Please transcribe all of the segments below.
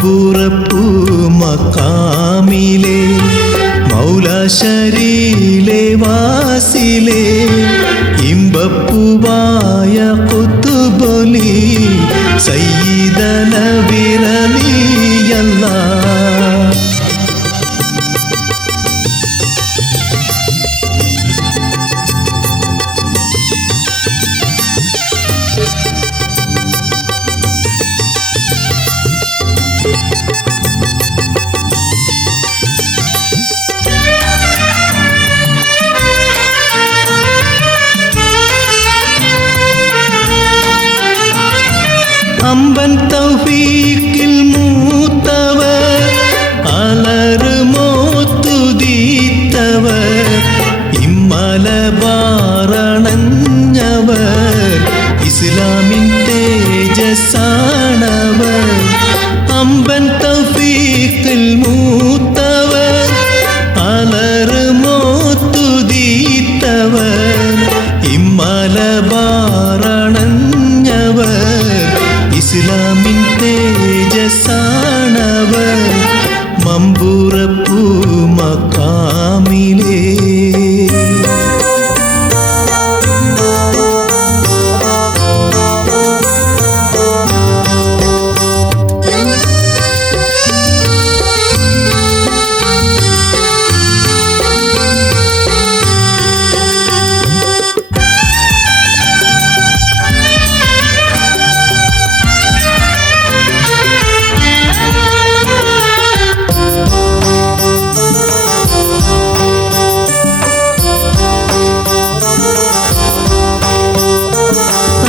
മമ്പുറപ്പൂ മക്കാമിലെ മൗലാശരീലെ വാസിലെ ഇമ്പപ്പൂവായ ഖുത്ബുലി സയ്യിദന വിറലിയല്ലാഹ്. അമ്പൻ തൗഫീഖിൽ മൂത്തവർ അലറുമോത്തുദീത്തവർ ഇമ്മലബാറണഞ്ഞവർ ഇസ്ലാമിൻ തേജസ്സാണവർ. അമ്പൻ തൗഫീഖിൽ മൂത്തവർ അലറുമോത്തുദീത്തവർ ഇമ്മലബാറണഞ്ഞവർ ഇസ്ലാമിൻ തേജസ്സാണവർ മമ്പുറപ്പൂ മക്കാമിലെ.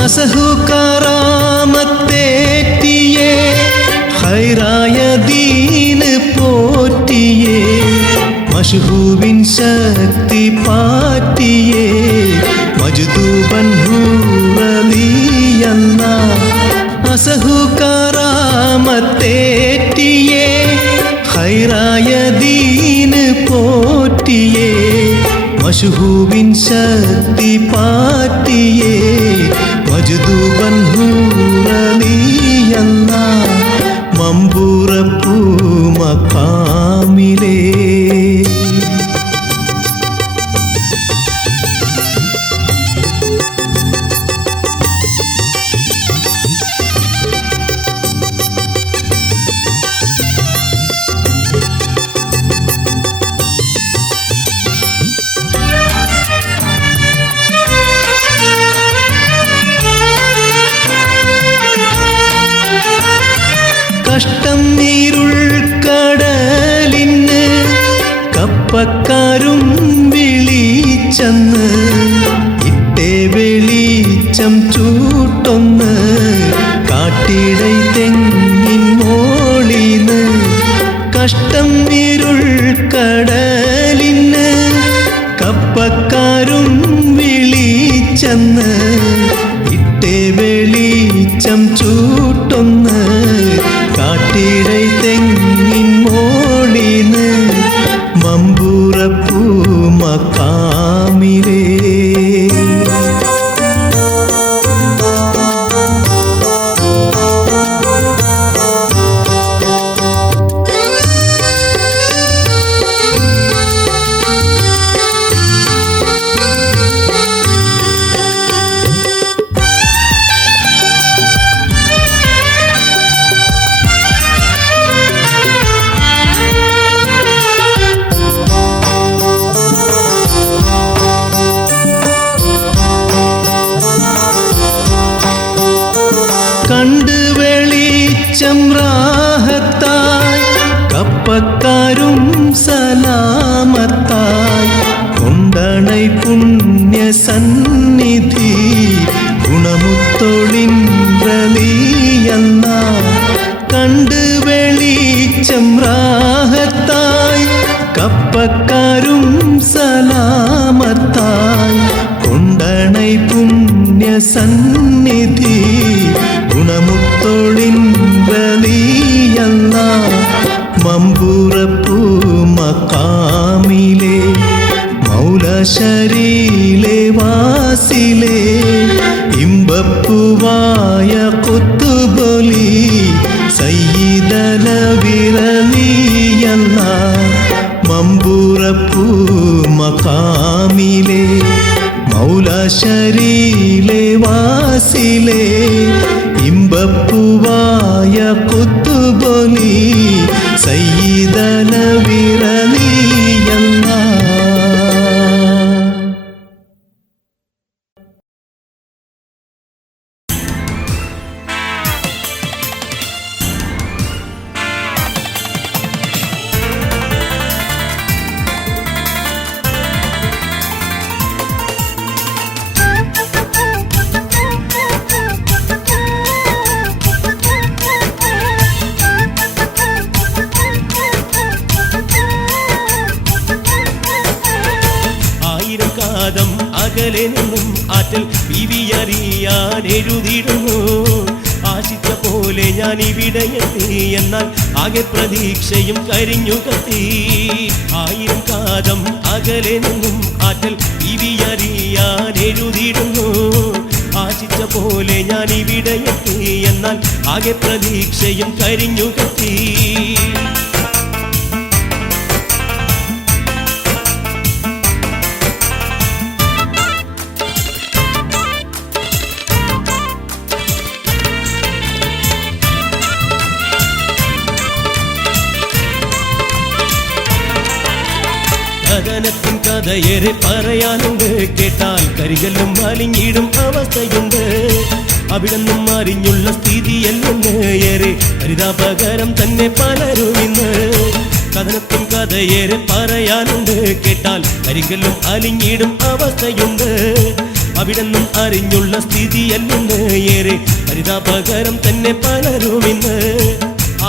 അസഹു കറാമത്തേറ്റിയേ ഖൈറായ ദീന് പോറ്റിയേ മശ്ഹൂബിൻ ശക്തി പാറ്റിയേ മജ്ദൂബൻ ഹൂറലിയല്ലാഹ്. അസഹു കറാമത്തേറ്റിയേ ഖൈറായ ദീന് പോറ്റിയേ മശ്ഹൂബിൻ ശക്തി പാറ്റിയേ മജ്ദൂബൻ ഹൂറലിയല്ലാഹ് മമ്പുറപ്പൂ മക്കാമിലെ. കഷ്ടം നീരുൾ കടലിന് കപ്പക്കാരും വിളിച്ചെന്ന് ഇട്ടേ വെളിച്ചം ചൂട്ടൊന്ന് കാട്ടിടൈ തെങ്ങിൻ മോളിന്ന്. കഷ്ടം നീരുൾ കടലിന് കപ്പക്കാരും വിളിച്ചെന്ന് ഇട്ടേ വെളിച്ചം ചൂട്ടൊന്ന് കാട്ടിടൈ തെങ്ങിൻ മോളിന്ന് മമ്പുറപ്പൂ മക്കാമിലെ. കണ്ട് വെളിച്ചം റാഹത്തായി കപ്പക്കാരും സലാമത്തായി കൊണ്ടണൈ പുണ്യ സന്നിധി ഗുണമുത്തൊളിൻ റലിയല്ലാഹ്. കണ്ട് വെളിച്ചം റാഹത്തായി കപ്പക്കാരും സലാമത്തായി കൊണ്ടണൈ പുണ്യ സന്നിധി ഗുണമുത്തൊളിൻ റലിയല്ലാഹ് മമ്പുറപ്പൂ മക്കാമിലെ മൗലാശരീലെ വാസിലെ ഇമ്പപ്പൂവായ ഖുത്ബുലി സയ്യിദന മമ്പൂറപ്പൂ മഖാമിലെ മൗലാശരീലെ വാസിലെ ഇമ്പപ്പൂവായ കുത്തുബൊലി സയ്യിദലവിറലിയല്ല. അകലെ നിന്നും ആറ്റൽ ബീവിയറിയാൻ എഴുതിടുന്നു. ആശിച്ച പോലെ ഞാൻ ഇവിടെ എത്തി, എന്നാൽ ആകെ പ്രതീക്ഷയും കരിഞ്ഞു കത്തി. 1000 കാതം അകലെ നിന്നും ആറ്റൽ ബീവിയറിയാൻ എഴുതിടുന്നു. ആശിച്ച പോലെ ഞാൻ ഇവിടെ എത്തി, എന്നാൽ ആകെ പ്രതീക്ഷയും കരിഞ്ഞു കത്തി. കഥനത്തിൻ കഥയേറെ പറയാനുണ്ട്, കേട്ടാൽ കരികല്ലും വലിഞ്ഞിടും അവസ്ഥയുണ്ട്. അവിടെന്നും അറിഞ്ഞുള്ള സ്ഥിതിയല്ലെന്ന് ഏറെ പരിതാപകരം തന്നെ പലരും ഇന്ന്. കഥനത്തിൻ കഥയേറെ പറയാനുണ്ട്, കേട്ടാൽ കരികല്ലും അലിഞ്ഞിടും അവസ്ഥയുണ്ട്. അവിടെന്നും അറിഞ്ഞുള്ള സ്ഥിതിയല്ലെന്ന് ഏറെ പരിതാപകരം തന്നെ പലരും ഇന്ന്.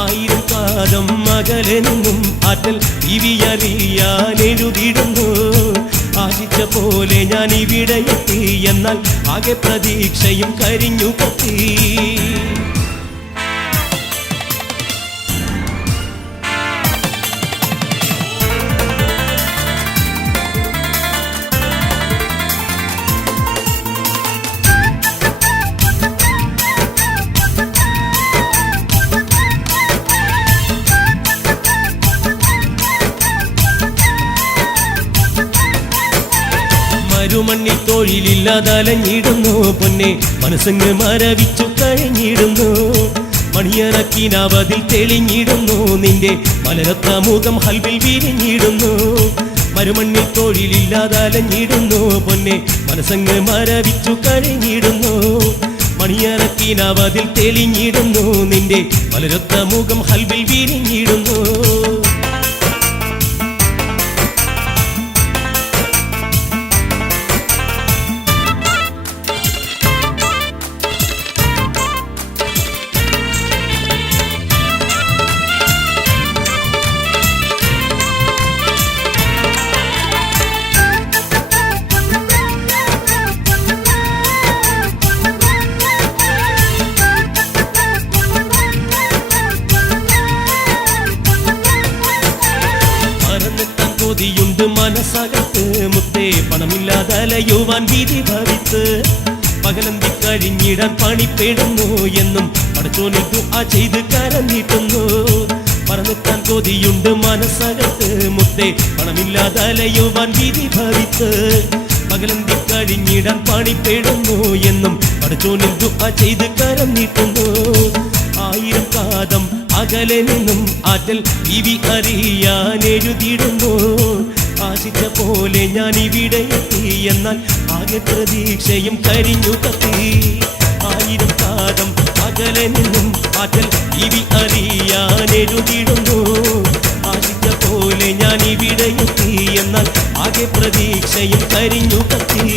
1000 കാതം അകലെ നിന്നും ആറ്റൽ ബീവിയറിയാൻ എഴുതിടുന്നു. ആശിച്ച പോലെ ഞാൻ ഇവിടെ എത്തി, എന്നാൽ ആകെ പ്രതീക്ഷയും കരിഞ്ഞു കത്തി. മണ്ണിൽ തൊഴിലില്ലാതലഞ്ഞിടുന്നു, പൊന്നെ മനസ്സങ്ങ് മരവിച്ചു കഴിഞ്ഞിടുന്നു. മണിയറക്കിനാവതിൽ തെളിഞ്ഞിടുന്നു, നിന്റെ മലരത്ത മുഖം ഹൽവിൽ വിരിഞ്ഞിടുന്നു. മരുമണ്ണിൽ തൊഴിലില്ലാതലഞ്ഞിടുന്നു, പൊന്നെ മനസ്സങ്ങ് മരവിച്ചു കഴിഞ്ഞിടുന്നു. മണിയറക്കിനാവതിൽ തെളിഞ്ഞിടുന്നു, നിന്റെ മലരത്ത മുഖം ഹൽവിൽ വിരിഞ്ഞിടുന്നു. മനസ്സകത്ത് മുത്തേ പണമില്ലാതലയുവാൻ വിധി ഭവിത്ത്. പകലന്തി കഴിഞ്ഞിടാൻ പണിപ്പെടുന്നു എന്നും പടച്ചോനെ ദുആ ചെയ്ത് കരഞ്ഞിട്ടുന്നു. പറന്നെത്താൻ കൊതിയുണ്ട് മനസ്സകത്ത് മുത്തേ പണമില്ലാതലയുവാൻ വിധി ഭവിത്ത്. പകലന്തി കഴിഞ്ഞിടാൻ പണിപ്പെടുന്നു എന്നും പടച്ചോനെ ദുആ ചെയ്ത് കരഞ്ഞിട്ടുന്നു. 1000 കാതം അകലെ നിന്നും ആറ്റൽ ബീവി അറിയാൻ എഴുതിടുന്നു. ആശിച്ച പോലെ ഞാൻ ഇവിടെ എത്തി, എന്നാൽ ആകെ പ്രതീക്ഷയും കരിഞ്ഞു കത്തി. 1000 കാതം അകലെ നിന്നും ആറ്റൽ ബീവി അറിയാൻ എഴുതിടുന്നു. ആശിച്ച പോലെ ഞാൻ ഇവിടെ എത്തി, എന്നാൽ ആകെ പ്രതീക്ഷയും കരിഞ്ഞു കത്തി.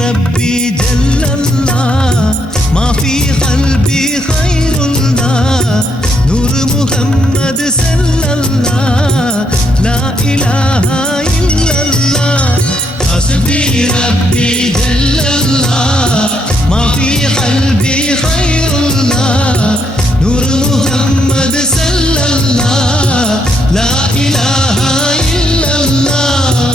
ربي جل الله ما في قلبي خير الله نور നൂറ് മുഹമ്മദ് സല്ലല്ലാഹ് ലാ ഇലാഹ ഇല്ലല്ലാഹ് ഹസ്ബി റബ്ബി ജല്ലല്ലാഹ് മാ ഫീ ഖൽബി ഖൈറുല്ലാഹ് നൂറ് മുഹമ്മദ് സല്ലല്ലാഹ് ലാ ഇലാഹ ഇല്ലല്ലാഹ്.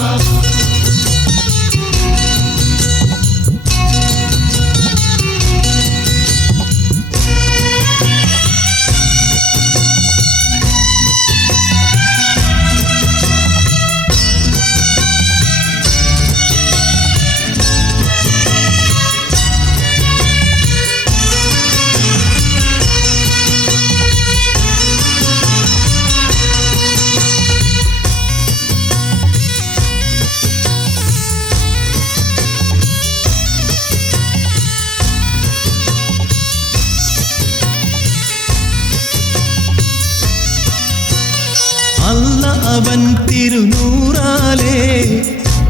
അല്ല അവൻ തിരുനൂറാലേ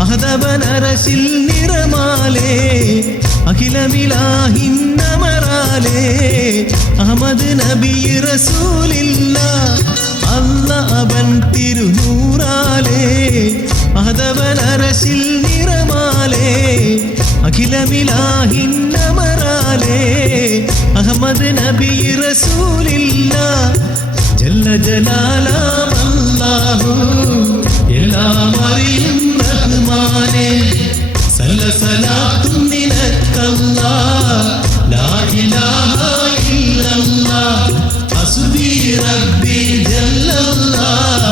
അഹദവൻ അരശിൽ നിറമാലേ അഖിലമിലാഹിന്നമറാലേ അഹമ്മദ് നബി റസൂലില്ല. അല്ല അവൻ തിരുനൂറാലേ അഹദവൻ അരശിൽ നിറമാലേ അഖിലമിലാഹിന്നമറാലേ അഹമ്മദ് നബി റസൂലില്ല. ജല്ല ജലാലാം അല്ലാഹു എല്ലാം അറിയും റഹ്മാനേ സല്ലസലാത്തും നിനക്കല്ലാഹ് ലാ ഇലാഹ ഇല്ലല്ലാഹ് ഹസ്ബി റബ്ബി ജല്ലല്ലാഹ്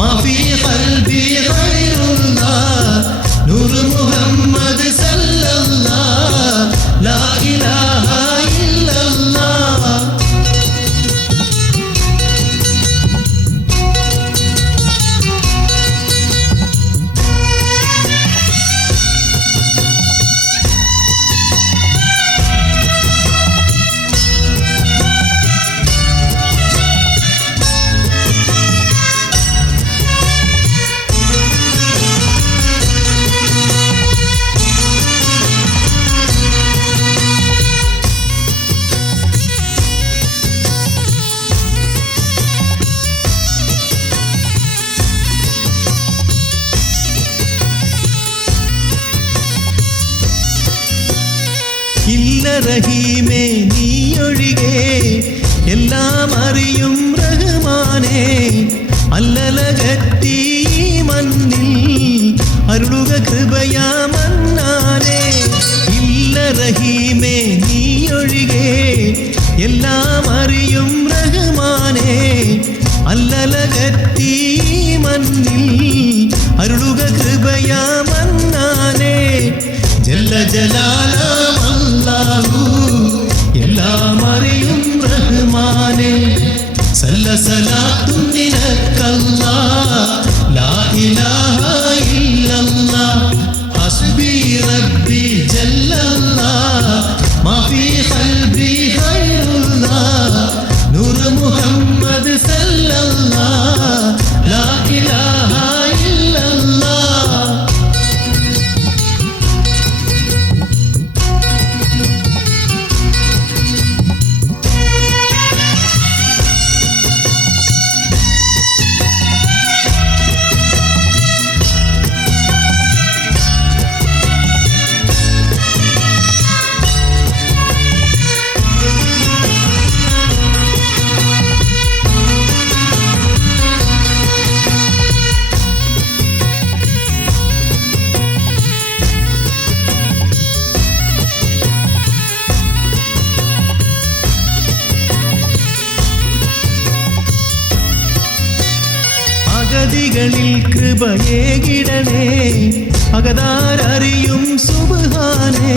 മാ ഫീ ഖൽബി ഖൈറുല്ലാഹ് നൂറ് മുഹമ്മദ് സല്ലല്ലാഹ് ലാ ഇലാഹ ഇല്ലല്ലാഹ്. ഇല്ല റഹീമേ നീയൊഴികെ എല്ലാം അറിയും റഹ്മാനേ അല്ലലകറ്റി മണ്ണിൽ അരുളുക കൃപയാ മന്നാനേ. ഇല്ല റഹീമേ നീയൊഴികെ എല്ലാം അറിയും റഹ്മാനേ അല്ലലകറ്റി മണ്ണിൽ അരുളുക കൃപയാ മന്നാനേ. ജല്ല ജലാലാം അല്ലാഹു എല്ലാം അറിയും റഹ്മാനേ സല്ലസലാത്തും നിനക്കല്ലാഹ് ലാ ഇലാഹ ഇല്ലല്ലാഹ് ഹസ്ബി റബ്ബി ജല്ലല്ലാഹ് മാ ഫീ ഖൽബി ഖൈറുല്ലാഹ് നൂറ് മുഹമ്മദ് സല്ലല്ലാഹ് ലാ ഇലാഹ ഇല്ലല്ലാഹ്. അഗതികളിൽ കൃപയേകിടണേ അകതാരറിയും സുബ്ഹാനേ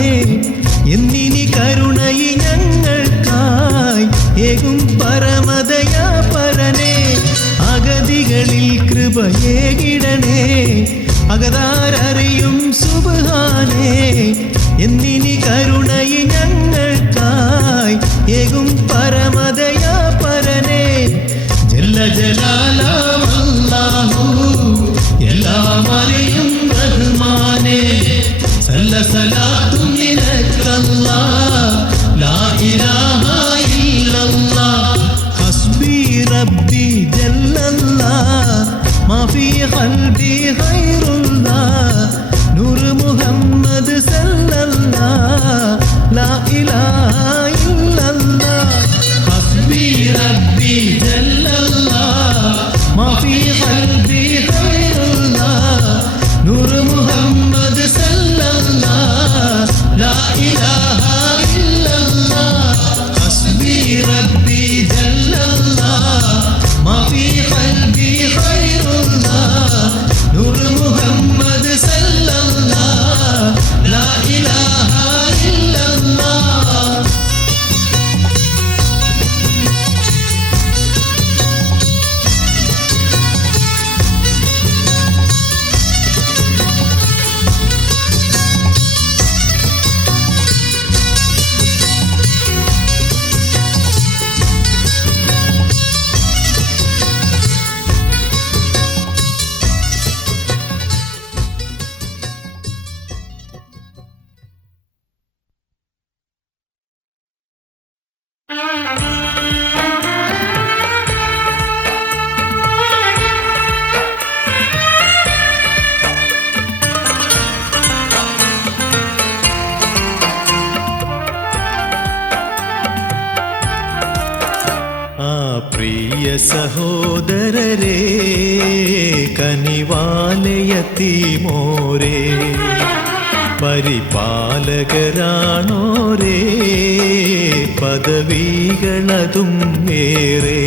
എന്നിനി കരുണയി ഞങ്ങൾക്കായി ഏകും പരമദയാ പരനേ. അഗതികളിൽ കൃപയേകിടണേ അകതാരറിയും സുബ്ഹാനേ എന്നിനി കരുണയി ഞങ്ങൾക്കായി ഏകും പരമദയാ പരനേ. ജല്ല ജലാലാം അല്ലാഹു എല്ലാം അറിയും റഹ്മാനേ സല്ലസലാത്തും നിനക്കല്ലാഹ് ലാ ഇലാഹ ഇല്ലല്ലാഹ് ഹസ്ബി സഹോദരരേ കനിവാലയത്തീമോരേ പരിപാലകരാണോരേ പദവികളതും ഏറെ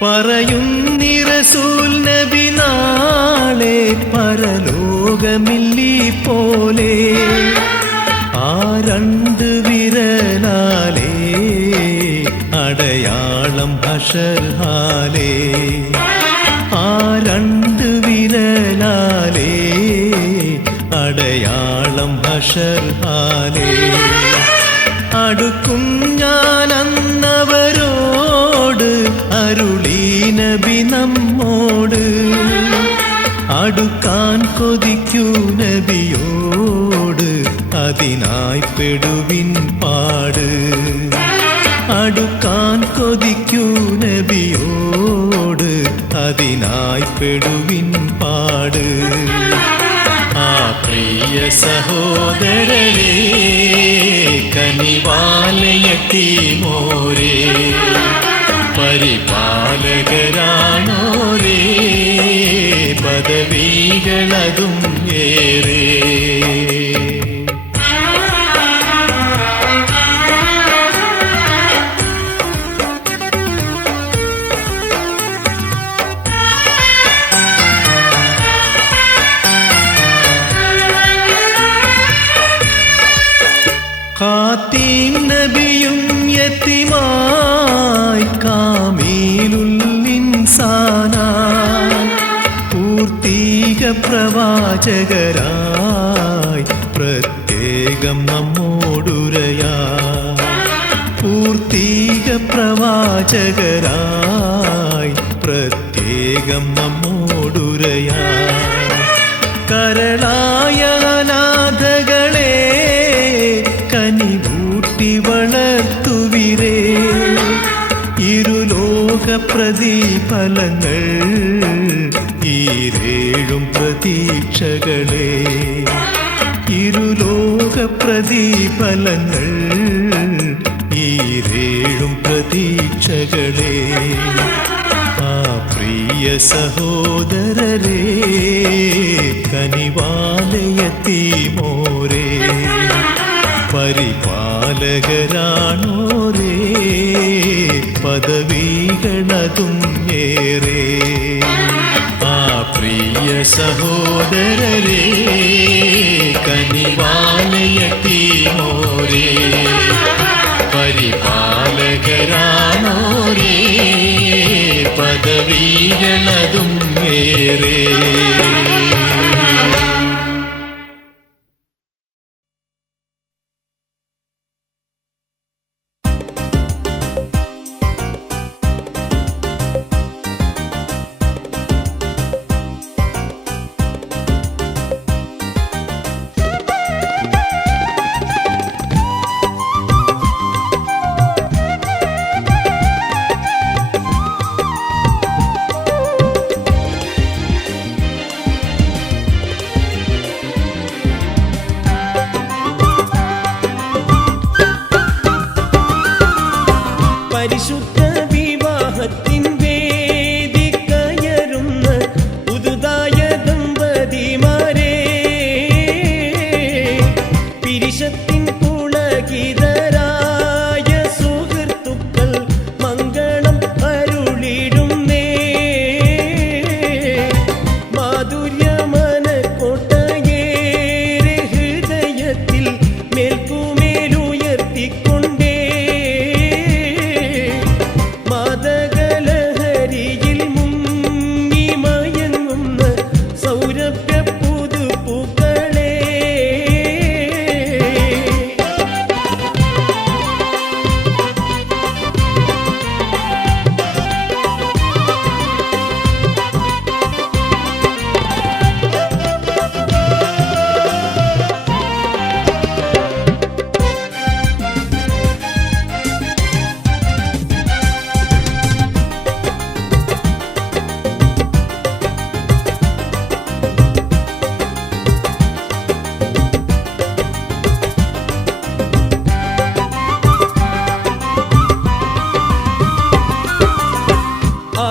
പറയുന്നി റസൂൽ നബി നാളെ പരലോകമില്ലി പോലെ ആ രണ്ട് വിരലാലേ അടയാളം ഹശർ ഹാലേ ആ രണ്ട് വിരലാലേ അടയാളം ഹശർ ഹാലേ അടുക്കും ഞാൻ അന്നവരോട് അരുളി നബി നമ്മോട് അടുക്കാൻ കൊതിക്കൂ നബിയോട് അതിനായി പെടുവിൻ പാട് അടുക്കാൻ കൊതിക്കൂ നബിയോട് അതിനായി പെടുവിൻ പാട് ആ പ്രിയ സഹോദരരേ കനിവാലയത്തീമോരേ പരിപാലകരാണോരേ പദവികളതും ഏറെ ഖാതീം നബിയും യതീമായി കാമീലുൽ ഇൻസാനായി പൂർത്തീക പ്രവാചകരായി പ്രത്യേകം നമ്മോടുരയായി പൂർത്തീക പ്രവാചകരായി പ്രത്യേകം നമ്മോടുരയായി കരളായ അനാഥകളെ കനിവൂട്ടി വളർത്തുവിരേ ഇരുലോക പ്രതിഫലങ്ങൾ ഈരേഴും പ്രതീക്ഷകളെ ഇരുലോക പ്രതിഫലങ്ങൾ ഈരേഴും പ്രതീക്ഷകളെ ആ പ്രിയ സഹോദരരേ കനിവാലയത്തീമോരേ പരിപാലകരാണോരേ പദവികളതും ഏറെ ആ പ്രിയ സഹോദരരേ കനിവാലയത്തീമോരേ പരിപാലകരാണോരേ പദവികളതും ഏറെ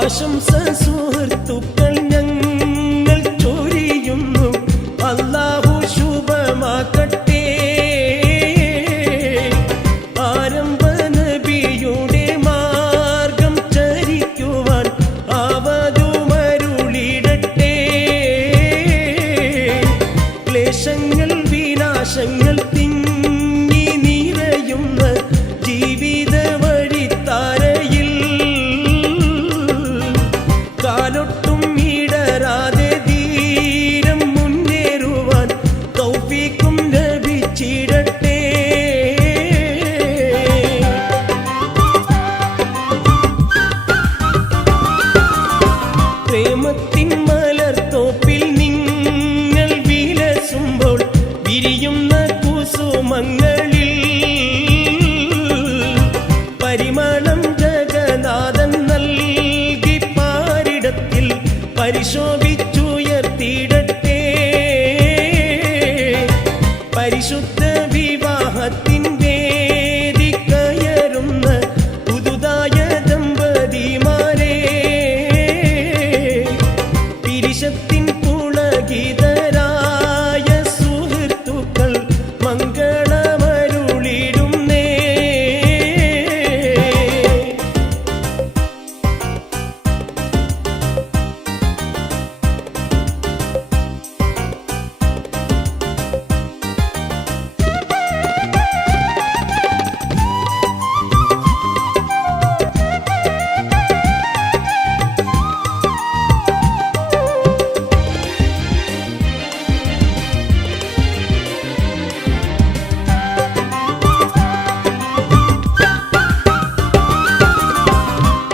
ആശംസ സുഹൃത്തുക്കൾ ഞങ്ങൾ ചൊരിയുന്നു. അല്ലാഹു ശുഭമാക്കട്ടെ. ആരംഭ നബിയുടെ മാർഗം ചരിക്കുവാൻ അവതുമരുളിടട്ടെ. ക്ലേശങ്ങൾ വിനാശങ്ങൾ തിങ്ങി നിറയുന്ന ജീവിത വഴിത്താരയിൽ കാലൊട്ടും ഇടരാതെ ധീരം മുന്നേറുവാൻ തൗഫീഖും ലഭിച്ചിടട്ടെ. പ്രേമത്തിൻ മലർത്തോപ്പിൽ നിങ്ങൾ വിലസുമ്പോൾ വിരിയുന്ന കുസുമങ്ങളിൽ പരിമളം ജഗന്നാഥൻ നൽകി പാരിടത്തിൽ പരിശോഭിച്ചുയർത്തിയിടട്ടെ. പരിശുദ്ധ വിവാഹത്തിൻ വേദി കയറുന്ന പുതുതായ ദമ്പതിമാരെ പിരിശത്തിൻ പുളകിതരായ സുഹൃത്തുക്കൾ മംഗളമരുളിടുന്നേ.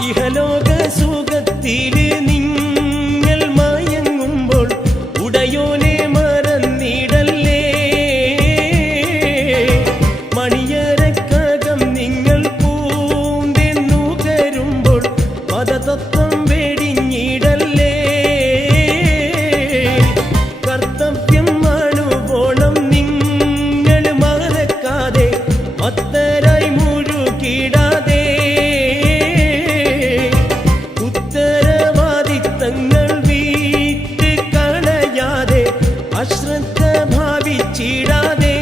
ഇഹലോക സുഖത്തില് നിങ്ങൾ മയങ്ങുമ്പോൾ ഉടയോനെ മറന്നിടല്ലേ. മണിയറക്കകം നിങ്ങൾ പൂന്തെന്നുകരുമ്പോൾ മതതത്വം വെടിഞ്ഞിടല്ലേ. കർത്തവ്യം അണുവോളം നിങ്ങൾ മറക്കാതെ മത്തരായി മുഴുകിടാതെ ഉത്തരവാദിത്തങ്ങൾ വീട്ട് കളയാതെ അശ്രദ്ധ ഭാവിച്ചിടാതെ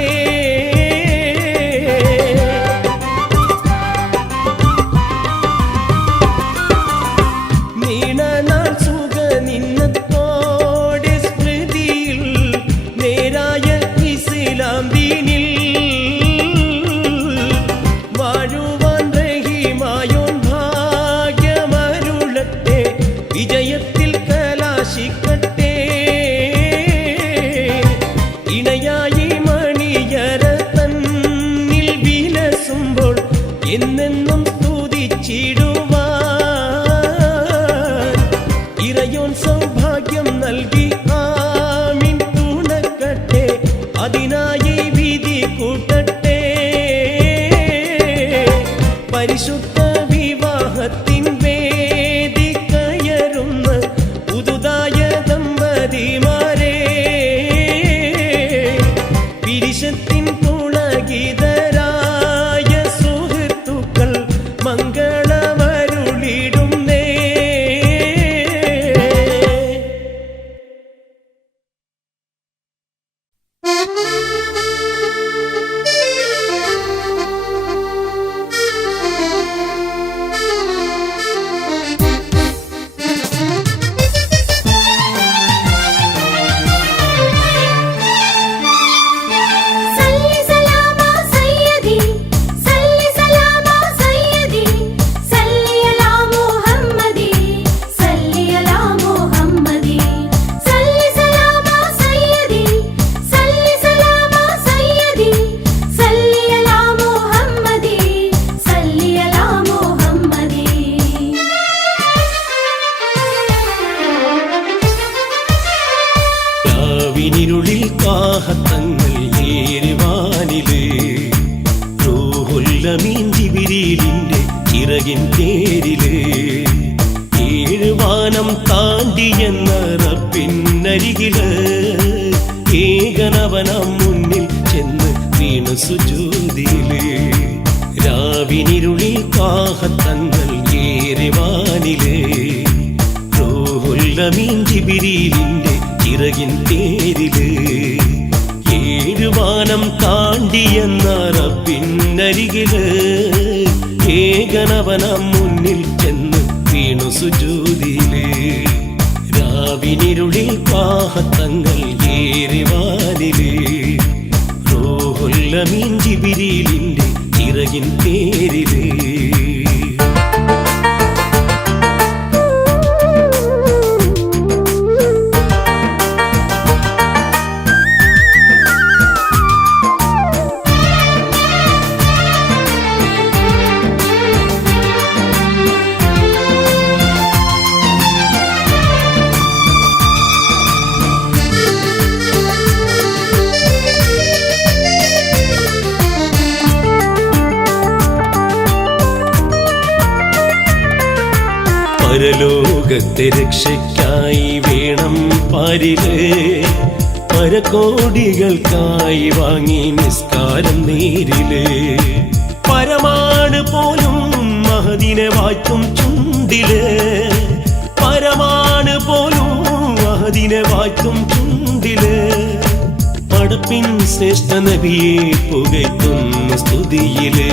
നീണനാൾ സുഖ നിന്നത്തോടെ സ്മൃതിയിൽ നേരായ ഇസ്ലാം ദീനിൽ വാഴുവാൻ റഹീമായോൻ ഭാഗ്യമരുളട്ടെ. വിജയത്തിൽ കലാശിക്കട്ടെ. ഇണയായി മണിയറ തന്നിൽ വിലസുമ്പോൾ എന്നെന്നും സ്തുതിച്ചിടുവാൻ ഇറയോൻ സൗഭാഗ്യം നൽകി ആമീൻ തുണക്കട്ടെ. അതിനായി വിധി കൂട്ടട്ടെ. പരിശുദ്ധ വിവാഹത്തിൻ വേദി കയറുന്ന പുതുതായ ദമ്പതിമാരെ പിരിശത്തിൻ പുളകിതരായ സുഹൃത്തുക്കൾ മംഗളമരുളിടുന്നേ. കാഹത്തങ്ങൾ ഏറുവാനില് റൂഹുല്ലമീൻ ജിബ്രീലിന്റെ ചിറകിൻ പേരില് ഏഴുവാനം താണ്ടിയെന്ന റബ്ബിനരികില് ഏകനവനം മുന്നിൽ ചെന്ന് വീണു സുജൂദില് രാവിനിരുളിൽ കാഹത്തങ്ങൾ ഏറുവാനില് റൂഹുല്ലമീൻ ജിബ്രീലിന്റെ ചിറകിൻ പേരില് ഏഴുവാനം താണ്ടിയെന്ന റബ്ബിനരികില് ഏകനവന മുന്നിൽ ചെന്ന് വീണു സുജൂദില് രാവിനിരുളിൽ പാഹത്തങ്ങൾ ഏറിവാലില് റൂഹുല്ലമീൻ ജിബ്രീലിന്റെ ചിറകിൻ പേരില് പരലോകത്തെ രക്ഷയ്ക്കായി വേണം പാരില് പരകോടികൾക്കായി വാങ്ങി നിസ്കാരം നേരില് പരമാണ് പോലും മഹദിനെ വാഴ്ത്തും ചുണ്ടില് പരമാണ് പോലും മഹദിനെ വാഴ്ത്തും ചുണ്ടില് പടപ്പിൻ ശ്രേഷ്ഠ നബിയെ പുകയ്ക്കുന്ന സ്തുതിയില്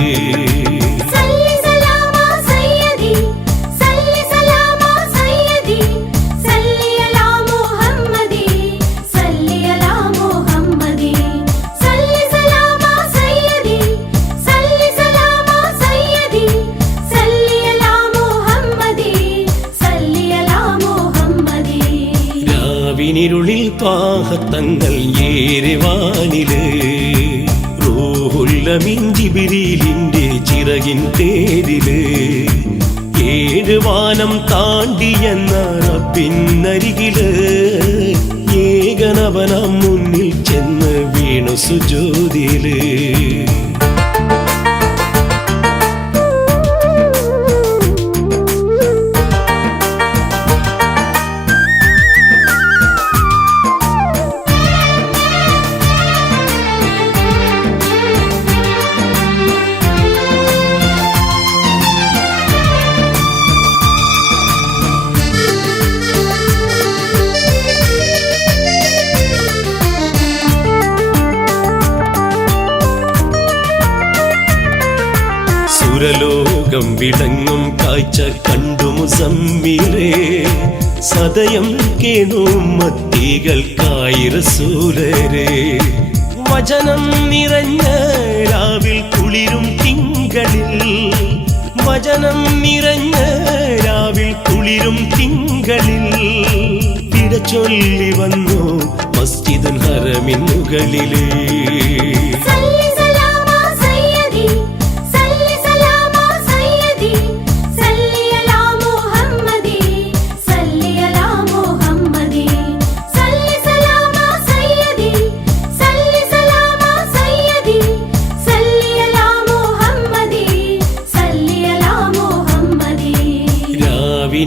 ിരുളിൽ പാഹത്തങ്ങൾ ഏറിവാനില് റൂഹുല്ലമീൻ ജിബ്രീലിന്റെ ചിറകിൻ പേരില് ഏഴുവാനം താണ്ടിയെന്ന റബ്ബിനരികില് ഏകനവന മുന്നിൽ ചെന്ന് വീണു സുജൂദില് സുരലോകം വിളങ്ങും കാഴ്ച കണ്ടു മുസമ്മിലേ സദയം കേണും മത്തികൾക്കായി റസൂലരേ വചനം നിറഞ്ഞ രാവിൽ കുളിരും തിങ്കളിൽ വചനം നിറഞ്ഞ രാവിൽ കുളിരും തിങ്കളിൽ പിടച്ചൊല്ലി വന്നു മസ്ജിദുൽ ഹറമിൻ മുകളിലേ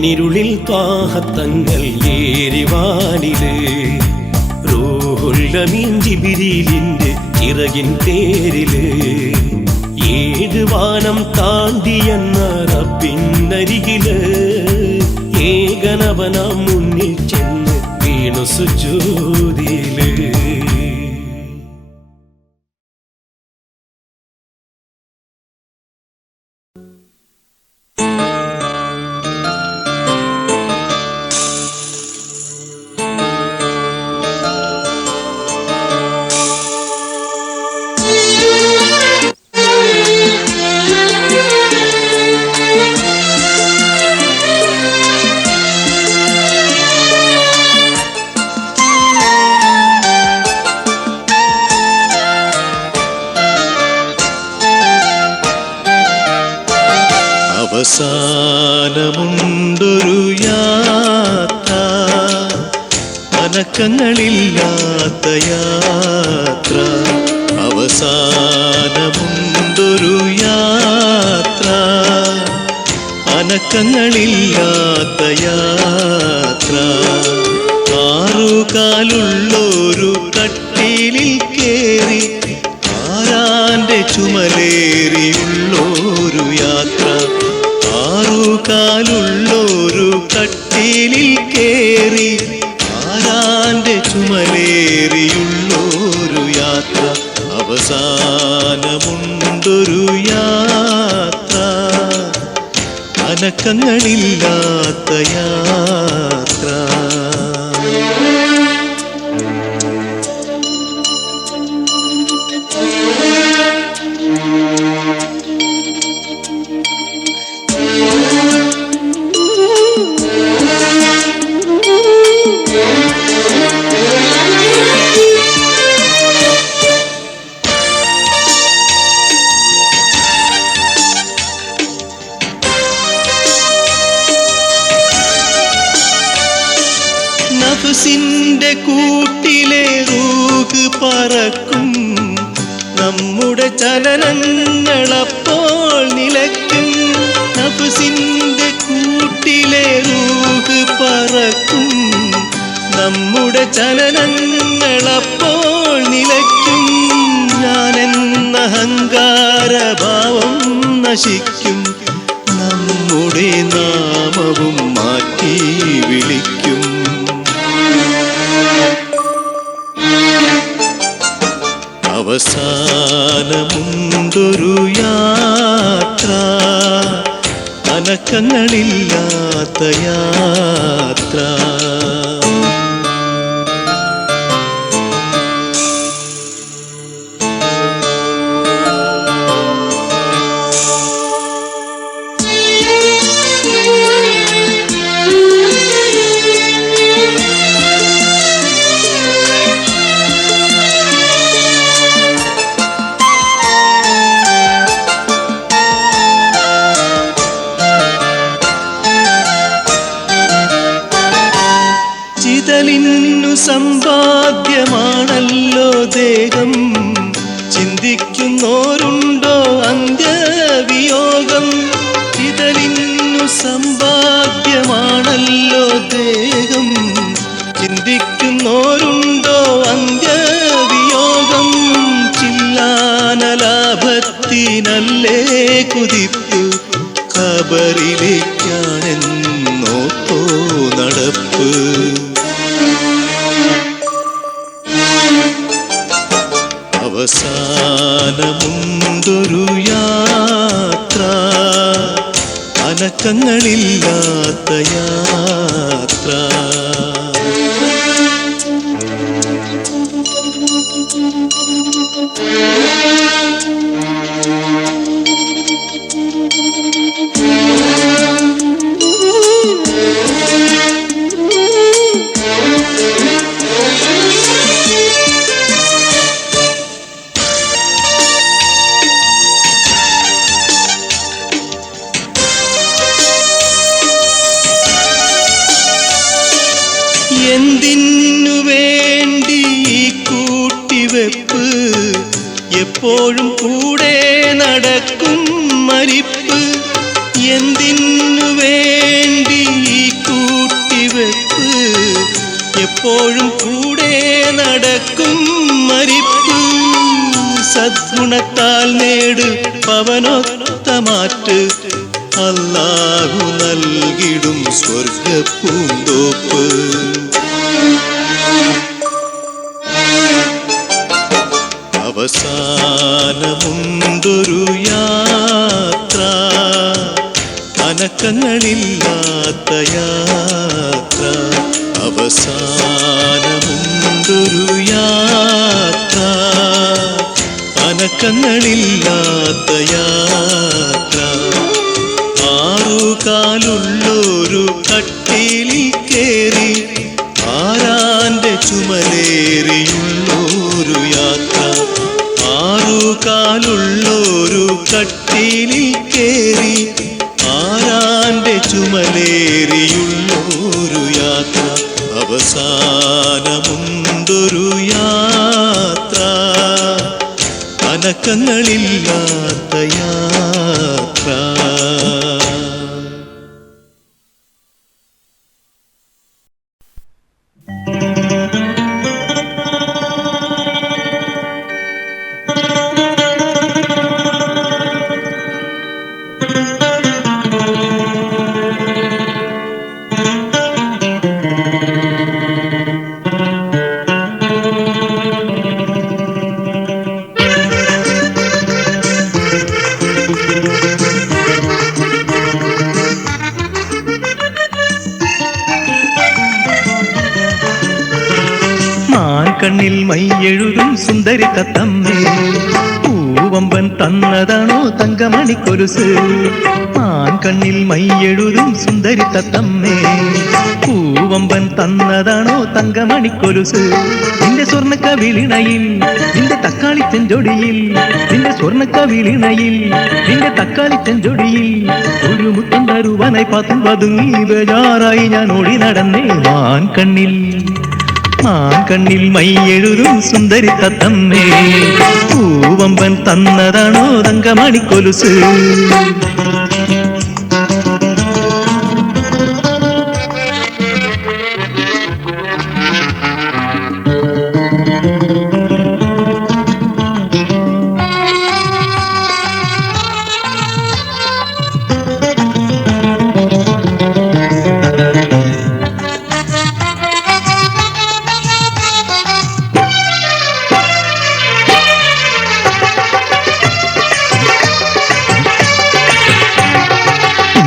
ിരുളിൽ പാഹത്തങ്ങൾ ഏറിവാനില് റൂഹുല്ലമീൻ ജിബ്രീലിന്റെ ചിറകിൻ പേരില് ഏഴുവാനം താണ്ടിയെന്ന റബ്ബിനരികില് ഏകനവന മുന്നിൽ ചെന്ന് വീണു സുജൂദില് അവസാനമുണ്ടൊരു യാത്ര, അനക്കങ്ങളില്ലാത്ത യാത്ര. അവസാനമുണ്ടൊരു യാത്ര, അനക്കങ്ങളില്ലാത്ത യാത്ര. ആറുകാലുള്ളൊരു കട്ടിലിൽ കേറി ആരാന്റെ ചുമലേറിയുള്ളൊരു യാത്ര. ആറുകാലുള്ളൊരു കട്ടി കട്ടിലിൽ കേറി ആരാന്റെ ചുമലേറിയുള്ളൊരു യാത്ര, അവസാനമുണ്ടൊരു യാത്ര, അനക്കങ്ങളില്ലാത്ത യാത്ര. നഫ്സിന്റെ കൂട്ടിലെ റൂഹ് പറക്കും, നമ്മുടെ ചലനങ്ങളപ്പോൾ നിലയ്ക്കും. നഫ്സിന്റെ കൂട്ടിലെ റൂഹ് പറക്കും, നമ്മുടെ ചലനങ്ങളപ്പോൾ നിലയ്ക്കും. ഞാനെന്ന അഹങ്കാരഭാവം നശിക്കും, നമ്മുടെ നാമവും മാറ്റി വിളിക്കും. അവസാനമുണ്ടൊരു യാത്ര, അനക്കങ്ങളില്ലാത്ത യാത്ര. ചിതലിന്നു സമ്പാദ്യമാണല്ലോ ദേഹം, ചിന്തിക്കുന്നോരുണ്ടോ അന്ത്യവിയോഗം. ചിതലിന്നു സമ്പാദ്യമാണല്ലോ ദേഹം, ചിന്തിക്കുന്നോരുണ്ടോ അന്ത്യവിയോഗം. ചില്ലാന ലാഭത്തിനല്ലേ കുതിപ്പ്, ഖബറിലേക്കാണെന്നോത്തോ നടപ്പ്. അവസാനമുണ്ടൊരു യാത്ര, അനക്കങ്ങളില്ലാത്ത യാത്ര. എന്തിനു വേണ്ടി ഈ കൂട്ടിവെപ്പ്, എപ്പോഴും കൂടെ നടക്കും മരിപ്പ്. എന്തിനു വേണ്ടി ഈ കൂട്ടിവെപ്പ്, എപ്പോഴും കൂടെ നടക്കും മരിപ്പ്. സദ്ഗുണത്താൽ നേട് പവനൊത്ത മാറ്റ്, അല്ലാഹു നൽകിടും സ്വർഗപ്പൂന്തോപ്പ്. അവസാനമുണ്ടൊരു യാത്ര, അനക്കങ്ങളില്ലാത്ത യാത്ര. അവസാനമുണ്ടൊരു യാത്ര, അനക്കങ്ങളില്ലാത്ത യാത്ര. ആറുകാലുള്ളൊരു കട്ടിലിൽ കേറി ആരാന്റെ ചുമലേറിയുള്ളൊരു യാത്ര. ആറുകാലുള്ളൊരു കട്ടിലിൽ കേറി ആരാന്റെ ചുമലേറിയുള്ളൊരു യാത്ര. അവസാനമുണ്ടൊരു യാത്ര, അനക്കങ്ങളില്ലാത്ത യാത്ര. കണ്ണിൽ മൈയെഴുതും സുന്ദരി തത്തമ്മേ പൂവമ്പൻ തന്നതാണോ തങ്കമണിക്കൊലുസ് മാൻ കണ്ണിൽ മൈയെഴുതും സുന്ദരി തത്തമ്മേ പൂവമ്പൻ തന്നതാണോ തങ്കമണിക്കൊലുസ് നിന്റെ സ്വർണ്ണക്കവിളിണയിൽ നിന്റെ തക്കാളി ചെഞ്ചൊടിയിൽ നിന്റെ സ്വർണ്ണക്കവിളിണയിൽ നിന്റെ തക്കാളി ചെഞ്ചൊടിയിൽ ഒരു മുത്തം തരുവാനായി പാത്തും പതുങ്ങി ബേജാറായി ഞാൻ ഓടി നടന്നേ മാൻ കണ്ണിൽ മൈയെഴുതും സുന്ദരി തത്തമ്മേ പൂവമ്പൻ തന്നതാണോ തങ്കമണിക്കൊലുസ്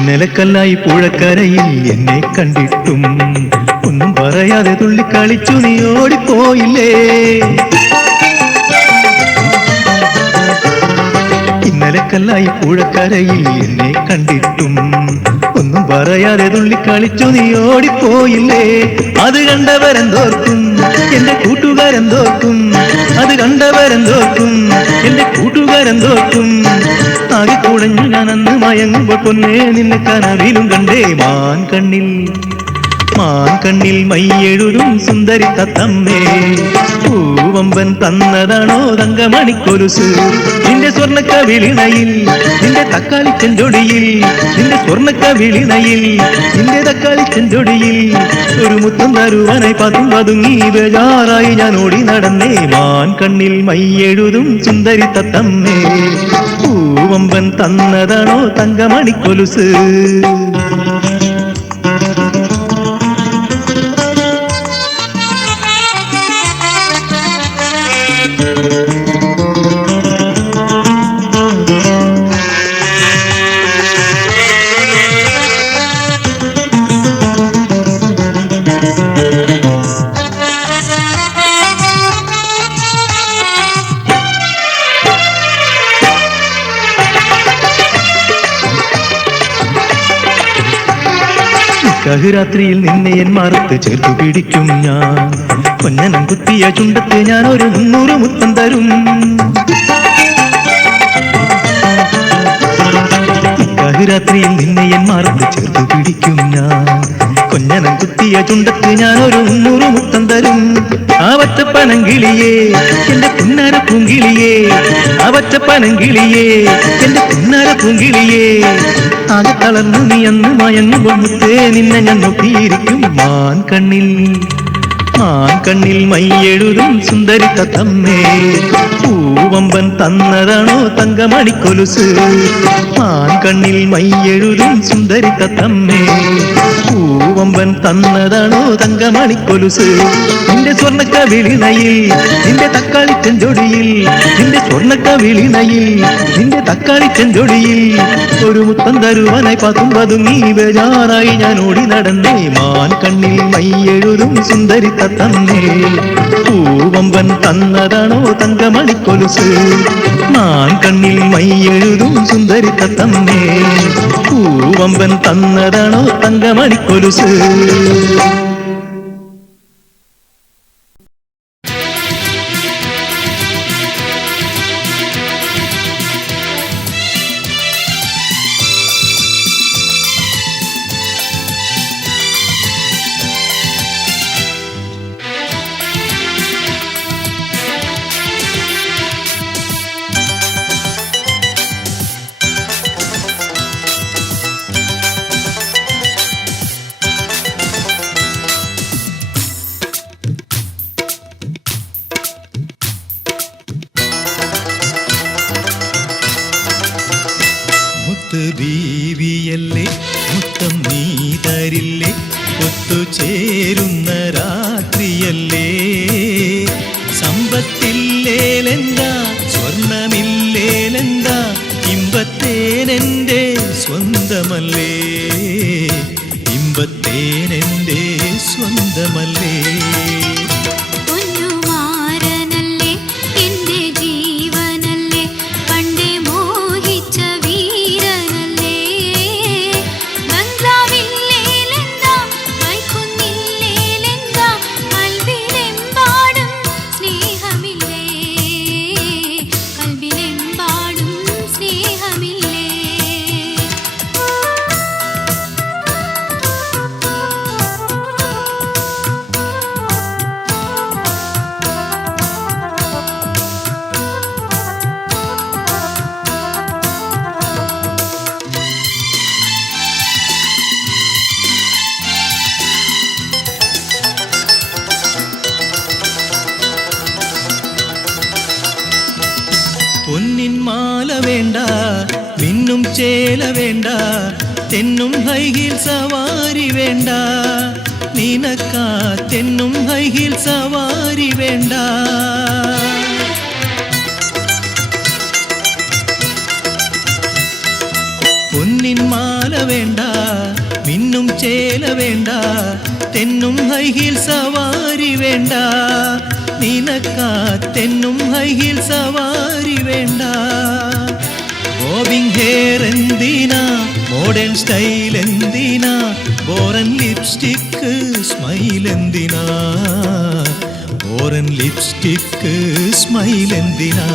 നിലക്കല്ലായി പുഴക്കരയിൽ എന്നെ കണ്ടിട്ടും ഒന്നും പറയാതെ തുള്ളിക്കളിച്ചു നീ ഓടിപ്പോയില്ലേ ഇന്നലക്കല്ലായി പുഴക്കരയിൽ എന്നെ കണ്ടിട്ടും ഒന്നും പറയാതെ തുള്ളിക്കളിച്ചു നീ ഓടിപ്പോയില്ലേ അത് കണ്ടവരെന്തോർക്കും എന്റെ കൂട്ടുകാരെന്തോർക്കും അത് കണ്ടവരെന്തോർക്കും എന്റെ കൂട്ടുകാരെന്തോർക്കും ആകെ കുഴഞ്ഞു ഞാൻ അന്ന് മയങ്ങുമ്പോൾ പൊന്നേ നിന്നെ കനവിലും കണ്ടേ മാൻ കണ്ണിൽ മൈയെഴുതും സുന്ദരി തത്തമ്മേ പൂവമ്പൻ തന്നതാണോ തങ്കമണിക്കൊലുസ് നിന്റെ സ്വർണ്ണക്കവിളിണയിൽ നിന്റെ തക്കാളി ചെഞ്ചൊടിയിൽ നിന്റെ സ്വർണ്ണക്കവിളിണയിൽ നിന്റെ തക്കാളി ചെഞ്ചൊടിയിൽ ഒരു മുത്തം തരുവാനായി പാത്തും പതുങ്ങി ബേജാറായി ഞാൻ ഓടി നടന്നേ മാൻ കണ്ണിൽ മൈയെഴുതും സുന്ദരി തത്തമ്മേ പൂവമ്പൻ തന്നതാണോ തങ്കമണിക്കൊലുസ് രാത്രിയിൽ നിന്നെ എൻ മാറത്ത് ചേർത്തു പിടിക്കും ഞാൻ പൊന്നനം കുത്തിയ ചുണ്ടത്ത് ഞാൻ ഒരു 300 മുത്തം തരും രാത്രിയിൽ നിന്നെ എൻ മാറത്ത് ചേർത്തു പിടിക്കും ഞാൻ കൊഞ്ഞനം കുത്തിയ ചുണ്ടത്ത് ഞാൻ ഒരു 300 മുത്തം തരും ആ വറ്റപ്പനങ്കിളിയേ എന്റെ പുന്നാര പൂങ്കിളിയേ ആ വറ്റപ്പനങ്കിളിയേ എന്റെ പുന്നാര പൂങ്കിളിയേ ആകെ തളർന്നു നീ അന്ന് മയങ്ങുമ്പോൾ മുത്തേ നിന്നെ ഞാൻ നോക്കിയിരിക്കും മാൻ കണ്ണിൽ മൈയെഴുതും സുന്ദരി തത്തമ്മേ പൂവമ്പൻ തന്നതാണോ തങ്കമണിക്കൊലുസ് മാൻ കണ്ണിൽ മൈയെഴുതും സുന്ദരി തത്തമ്മേ പൂവമ്പൻ തന്നതാണോ തങ്കമണിക്കൊലുസ് നിന്റെ സ്വർണ്ണക്കവിളിണയിൽ നിന്റെ തക്കാളി ചെഞ്ചൊടിയിൽ നിന്റെ സ്വർണ്ണക്കവിളിണയിൽ നിന്റെ തക്കാളി ചെഞ്ചൊടിയിൽ ഒരു മുത്തം തരുവാനായി പാത്തും പതുങ്ങി ബേജാറായി ഞാൻ ഓടി നടന്നേ മാൻ കണ്ണിൽ മൈയെഴുതും സുന്ദരി തത്തമ്മേ പൂവമ്പൻ തന്നതാണോ തങ്കമണിക്കൊലുസ് മാൻ കണ്ണിൽ മൈയെഴുതും സുന്ദരി തത്തമ്മേ പൂവമ്പൻ തന്നതാണോ തങ്കമണിക്കൊലുസ് ബീവിയല്ലേ മുത്തം നീ തരില്ലേ ഒത്തുചേരുന്ന രാത്രിയല്ലേ സമ്പത്തില്ലേലെന്താ സ്വർണമില്ലേലെന്താ ഇമ്പത്തേനെന്റെ സ്വന്തമല്ലേ ഇമ്പത്തേനെന്റെ സ്വന്തമല്ലേ പൊന്നുമാ വേണ്ട, മിന്നും ചേല വേണ്ട, തെന്നും ഹൈഹീൽ സവാരി വേണ്ട, നിനക്കാ തെന്നും ഹൈഹീൽ സവാരി വേണ്ട. പൊന്നിൻ മാല വേണ്ട, മിന്നും ചേല വേണ്ട, തെന്നും ഹൈഹീൽ സവാരി വേണ്ട, നിനക്കാ തെന്നും ഹൈഹീൽ സവാരി വേണ്ട. ബോബിംഗ് ഹെയർ എന്തിനാ, മോഡേൺ സ്റ്റൈൽ എന്തിനാ, ബോറൻ ലിപ്സ്റ്റിക്ക് സ്മൈൽ എന്തിനാ, ബോറൻ ലിപ്സ്റ്റിക്ക് സ്മൈൽ എന്തിനാ.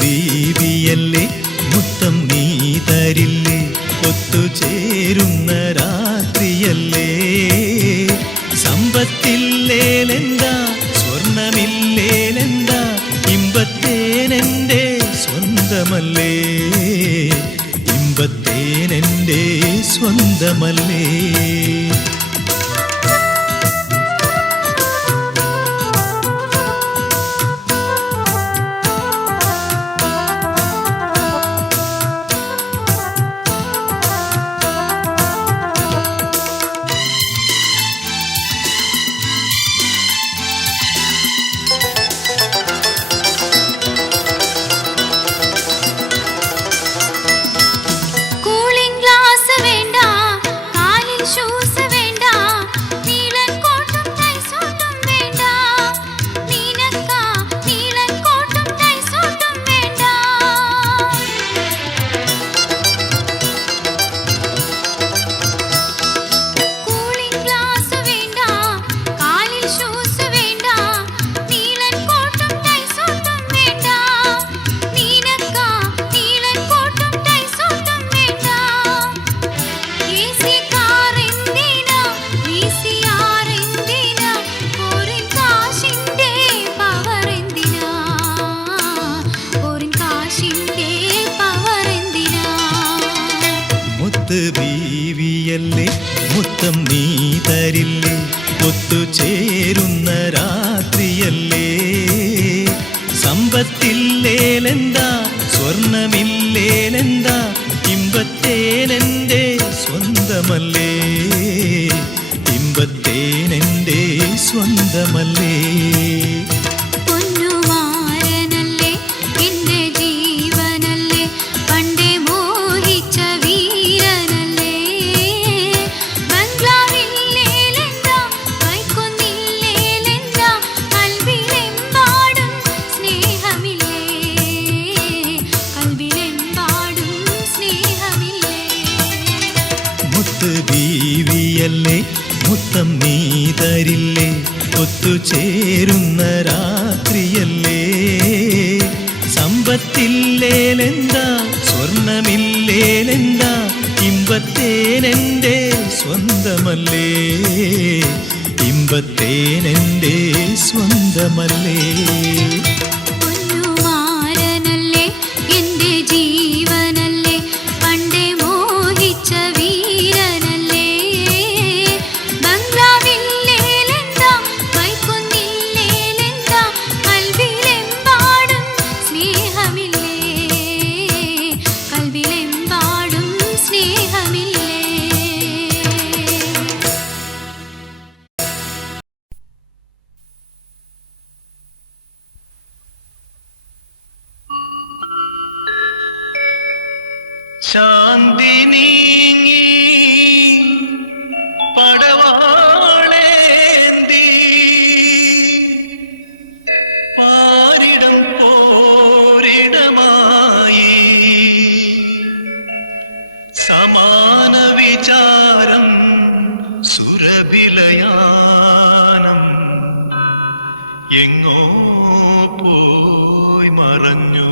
ബീവിയല്ലേ മുത്തം നീ തരില്ലേ, ഒത്തുചേരുന്ന രാത്രിയല്ലേ, സമ്പത്തില്ലേലെന്താ സ്വർണമില്ലേലെന്താ, ഇമ്പത്തേനെൻ്റെ സ്വന്തമല്ലേ, ഇമ്പത്തേനെൻ്റെ സ്വന്തമല്ലേ. ബീവിയല്ലേ മുത്തം നീ തരില്ലേ, ഒത്തുചേരുന്ന രാത്രിയല്ലേ, സമ്പത്തില്ലേലെന്താ സ്വർണമില്ലേലെന്താ, ഇമ്പത്തേനെൻ്റെ സ്വന്തമല്ലേ, ഇമ്പത്തേനെൻ്റെ സ്വന്തമല്ലേ. ബീവിയല്ലേ മുത്തം നീ തരില്ലേ, ഒത്തുചേരുന്ന രാത്രിയല്ലേ, സമ്പത്തില്ലേലെന്താ സ്വർണമില്ലേലെന്താ, ഇമ്പത്തേനെൻ്റെ സ്വന്തമല്ലേ, ഇമ്പത്തേനെൻ്റെ സ്വന്തമല്ലേ. ശാന്തി നീങ്ങി പടവാളേന്തി പാരിടം പോരിടമായി സമാന വിചാരം സുരഭിലയാനം എങ്ങോ പോയി മറഞ്ഞു.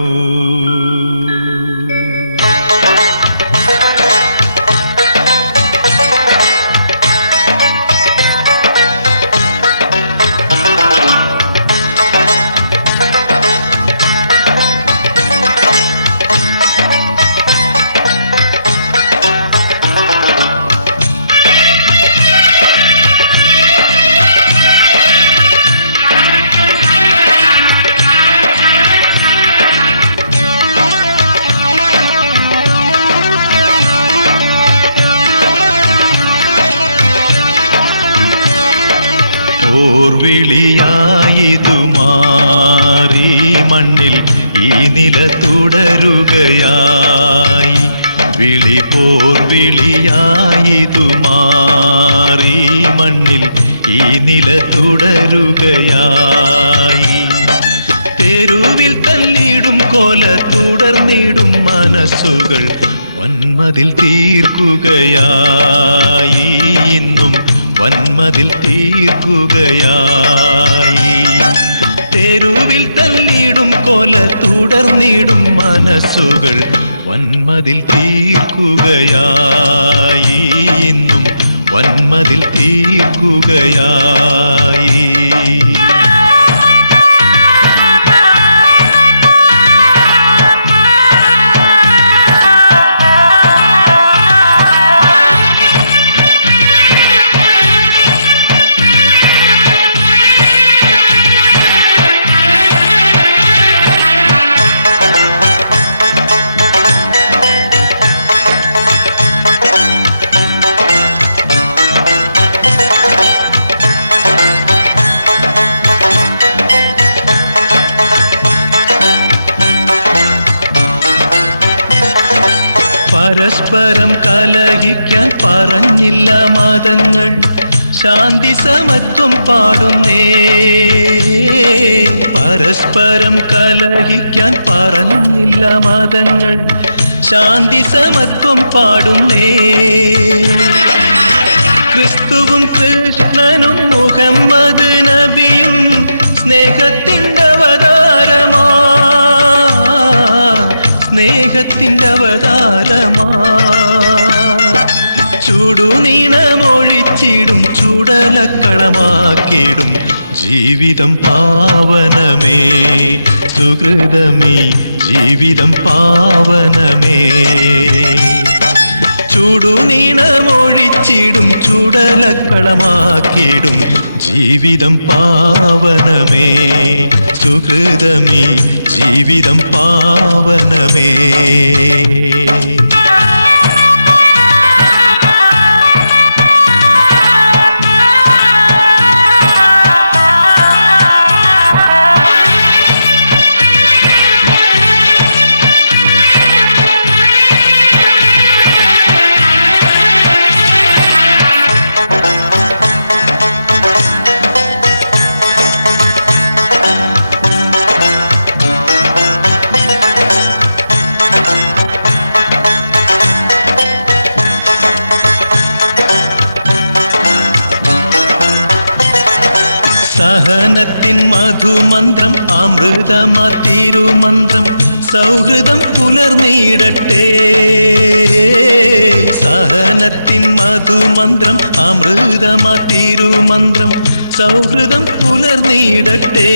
പോർവിളിയായിതു മാറി മണ്ണിൽ ഈ നില തുടരുകയായി. വിളി പോർവിളിയായിതു മാറി മണ്ണിൽ ഈ നില തുടരുകയായി. തെരുവിൽ തല്ലിടും കൊല തുടർന്നിടും മനസ്സുകൾ വന്മതിൽ തീർക്കുകയായി. ഇന്നും വന്മതിൽ തീർക്കുകയായി. തെരുവിൽ തല്ലിടും കൊല തുടർന്നിടും മനസ്സുകൾ വന്മതിൽ തീർക്കുകയായി. ഇന്നും വന്മതിൽ തീർക്കുകയായി. പരസ്പരം കലഹിക്കാൻ പറഞ്ഞില്ല മതങ്ങൾ, ശാന്തി സമത്വം പാടുന്നേ. പരസ്പരം കലഹിക്കാൻ പറഞ്ഞില്ല മതങ്ങൾ, ശാന്തി സമത്വം പാടുന്നേ. ക്രിസ്തുവും കൃഷ്ണനും മുഹമ്മദ് നബിയും സ്നേഹത്തിൻ്റെ അവതാരമാ, സ്നേഹത്തിൻ്റെ അവതാരമാ. ചുടുനീണമൊഴിച്ചിടും ചുടലക്കളമാക്കിടും ജീവിതം പാവനമേ. സുഹൃതമീ ജീവിതം പാവനമേ. ചുടുനീണമൊഴിച്ചിടും ചുടലക്കളമാക്കിടും ജീവിതം പാവനമേ. സുഹൃതമീ ജീവിതം പാവനമേ. സഹനത്തിൻ മധുമന്ത്രം അമൃതമാ തിരുമന്ത്രം സൗഹൃദം പുലർന്നിടട്ടെ. സഹനത്തിൻ മധുമന്ത്രം അമൃതമാ തിരുമന്ത്രം സൗഹൃദം പുലർന്നിടട്ടെ.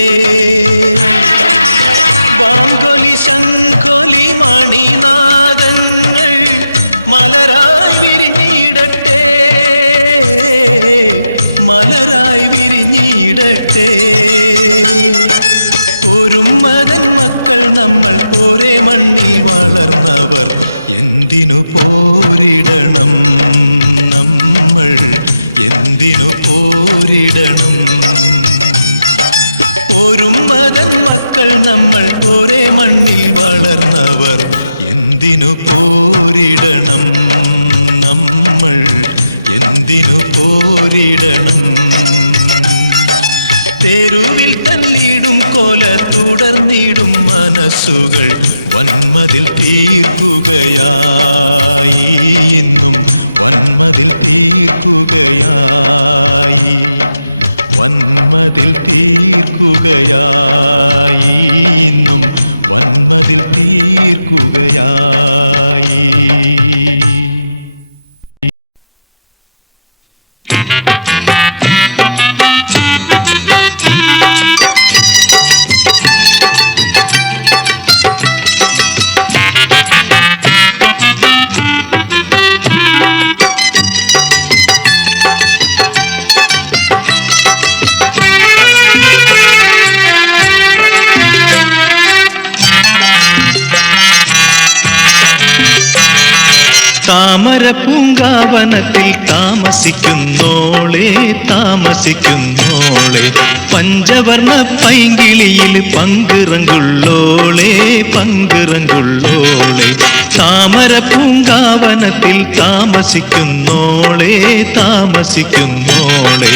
ബാങ്കൊലി ശംഖൊലി മണിനാദങ്ങൾ മലരായി വിരിഞ്ഞിടട്ടെ, മലരായി വിരിഞ്ഞിടട്ടെ. ഒരുമതൻ മക്കൾ നമ്മൾ ഒരേ മണ്ണിൽ വളർന്നവർ, എന്തിനു പോരിടണം നമ്മൾ, എന്തിനു പോരിടണം. ഒരുമതൻ മക്കൾ നമ്മൾ ഒരേ മണ്ണിൽ വളർന്നവർ, എന്തിനു പോരിടണം നമ്മൾ, എന്തിനു പോരിടണം. തെരുവിൽ തല്ലിടും കൊല തുടർന്നിടും മനസ്സുകൾ വന്മതിൽ തീർക്കുകയായി. ഇന്നും വന്മതിൽ തീർക്കുകയായി. വന്മതിൽ തീർക്കുകയായി. ഇന്നും വന്മതിൽ തീർക്കുകയായി. താമര പൂങ്കാവനത്തിൽ താമസിക്കുന്നോളെ താമസിക്കുന്നോളെ പഞ്ചവർണ്ണ പൈങ്കിളിയിൽ പങ്കിറങ്കുള്ളോളെ പങ്കിറങ്കുള്ളോളെ താമര പൂങ്കാവനത്തിൽ താമസിക്കുന്നോളെ താമസിക്കുന്നോളെ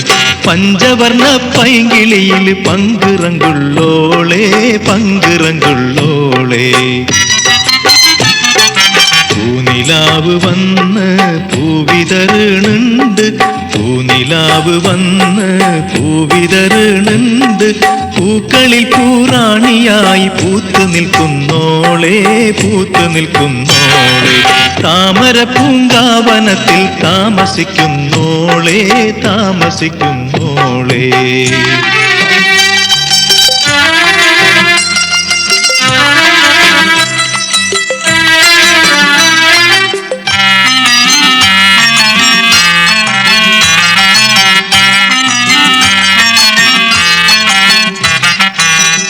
പഞ്ചവർണ്ണ പൈങ്കിളിയിൽ പങ്കിറങ്കുള്ളോളെ പങ്കിറങ്കുള്ളോളെ പൂനിലാവ് വന്ന് പൂവിതറുന്നുണ്ട് പൂനിലാവ് വന്ന് പൂവിതറുന്നുണ്ട് പൂക്കളിൽ പൂറാണിയായി പൂത്തു നിൽക്കുന്നോളെ പൂത്തു നിൽക്കുന്നോളെ താമര പൂങ്കാവനത്തിൽ താമസിക്കുന്നോളെ താമസിക്കുന്നോളെ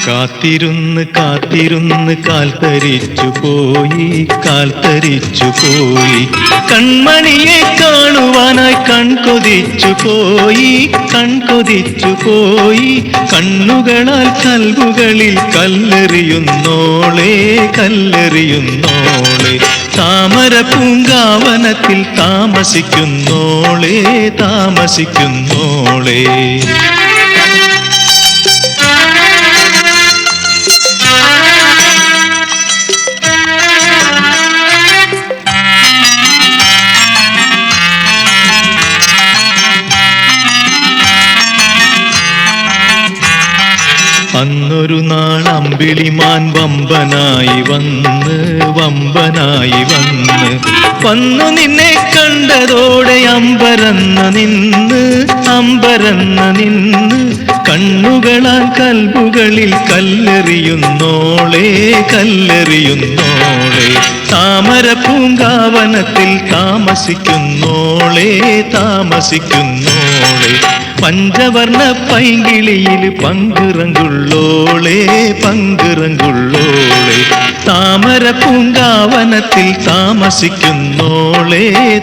കാത്തിരുന്ന് കാത്തിരുന്ന് കാൽ തരിച്ചു പോയി കൺമണിയെ കാണുവാനായി കൺകൊതിച്ചു പോയി കണ്ണുകളാൽ കൽബുകളിൽ കല്ലെറിയുന്നോളെ കല്ലെറിയുന്നോളെ താമര പൂങ്കാവനത്തിൽ താമസിക്കുന്നോളെ താമസിക്കുന്നോളെ അന്നൊരു നാൾ അമ്പിളിമാൻ വമ്പനായി വന്നു നിന്നെ കണ്ടതോടെ അമ്പരന്ന് നിന്ന് കണ്ണുകളാൽ കൽബുകളിൽ കല്ലെറിയുന്നോളെ കല്ലെറിയുന്നോളെ താമര പൂങ്കാവനത്തിൽ താമസിക്കുന്നോളെ താമസിക്കുന്നോളെ പഞ്ചവർണ്ണ പൈങ്കിളിയിൽ പങ്കിറങ്കുള്ളോളെ പങ്കിറങ്കുള്ളോളെ താമര പൂങ്കാവനത്തിൽ താമസിക്കുന്നോളെ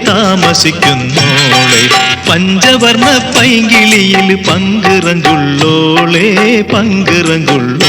താമസിക്കുന്നോളെ പഞ്ചവർണ്ണ പൈങ്കിളിയിൽ പങ്കിറങ്കുള്ളോളെ പങ്കിറങ്കുള്ളോളെ